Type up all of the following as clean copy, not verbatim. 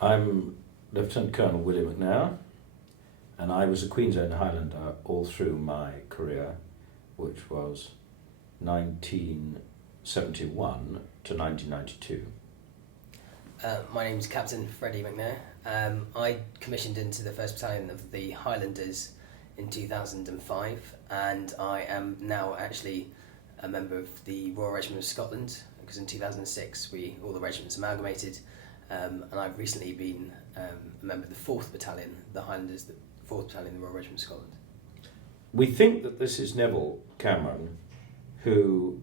I'm Lieutenant Colonel William Macnair, and I was a Queen's Own Highlander all through my career, which was 1971 to 1992. My name is Captain Freddie Macnair. I commissioned into the 1st Battalion of the Highlanders in 2005, and I am now actually a member of the Royal Regiment of Scotland, because in 2006 all the regiments amalgamated, and I've recently been a member of the 4th Battalion, the Highlanders, the 4th Battalion, the Royal Regiment of Scotland. We think that this is Neville Cameron, who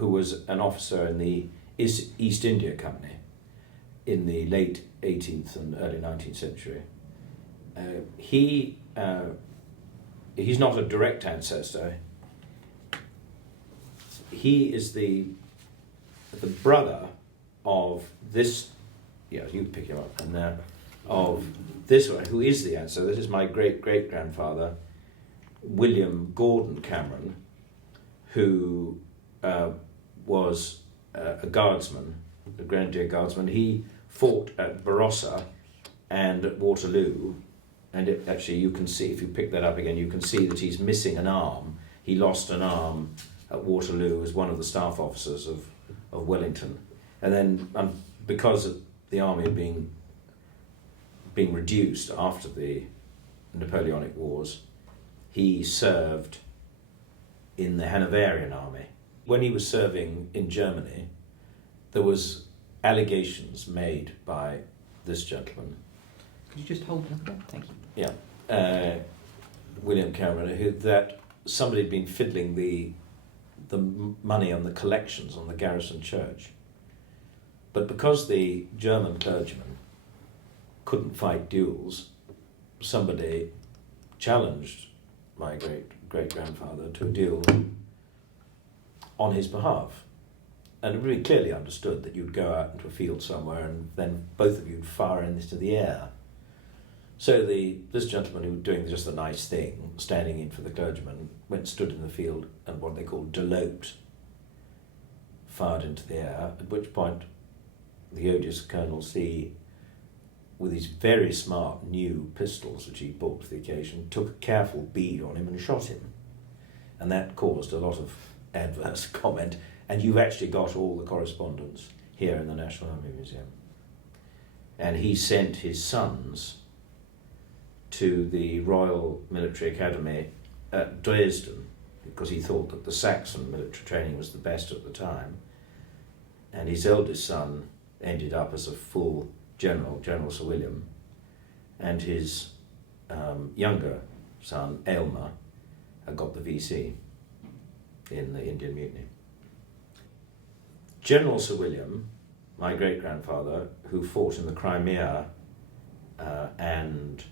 was an officer in the East India Company in the late 18th and early 19th century. He's not a direct ancestor. He is the brother of this, yeah, you pick him up, and of this one, who is the ancestor. This is my great-great-grandfather, William Gordon Cameron, who was a guardsman, a grenadier guardsman. He fought at Barossa and at Waterloo, and actually you can see, if you pick that up again, you can see that he's missing an arm. He lost an arm at Waterloo as one of the staff officers of Wellington. And then because the army had been reduced after the Napoleonic Wars, he served in the Hanoverian army. When he was serving in Germany, there was allegations made by this gentleman. Could you just hold it up again? Thank you. Yeah, William Cameron, that somebody had been fiddling the money on the collections on the garrison church. But because the German clergyman couldn't fight duels, somebody challenged my great-grandfather to a duel on his behalf. And it really clearly understood that you'd go out into a field somewhere and then both of you'd fire into the air. So this gentleman who was doing just the nice thing, standing in for the clergyman, stood in the field and what they called deloped, fired into the air, at which point the odious Colonel C, with his very smart new pistols which he bought for the occasion, took a careful bead on him and shot him. And that caused a lot of adverse comment, and you've actually got all the correspondence here in the National Army Museum. And he sent his sons to the Royal Military Academy at Dresden, because he thought that the Saxon military training was the best at the time. And his eldest son ended up as a full general, General Sir William, and his younger son, Aylmer, got the VC in the Indian Mutiny. General Sir William, my great-grandfather, who fought in the Crimea and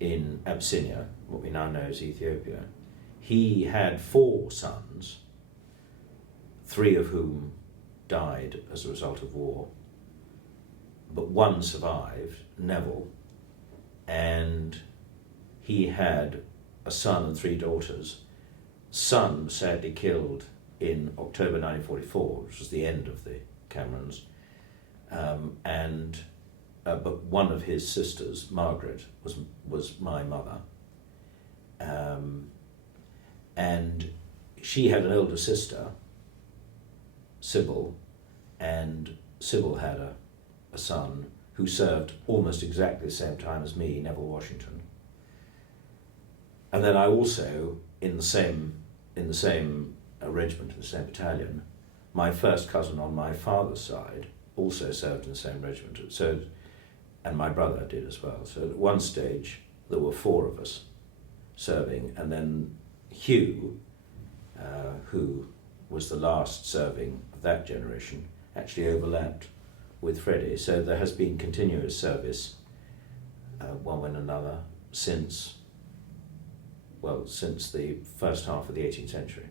in Abyssinia, what we now know as Ethiopia, he had 4 sons, 3 of whom died as a result of war, but one survived, Neville, and he had a son and 3 daughters. Son was sadly killed in October 1944, which was the end of the Camerons, but one of his sisters, Margaret, was my mother, and she had an older sister, Sybil, and Sybil had a son who served almost exactly the same time as me, Neville Washington. And then I also, in the same regiment, in the same battalion, my first cousin on my father's side also served in the same regiment. So, and my brother did as well. So at one stage there were 4 of us serving, and then Hugh, who was the last serving of that generation, actually overlapped with Freddie. So there has been continuous service, one way and another, since the first half of the 18th century.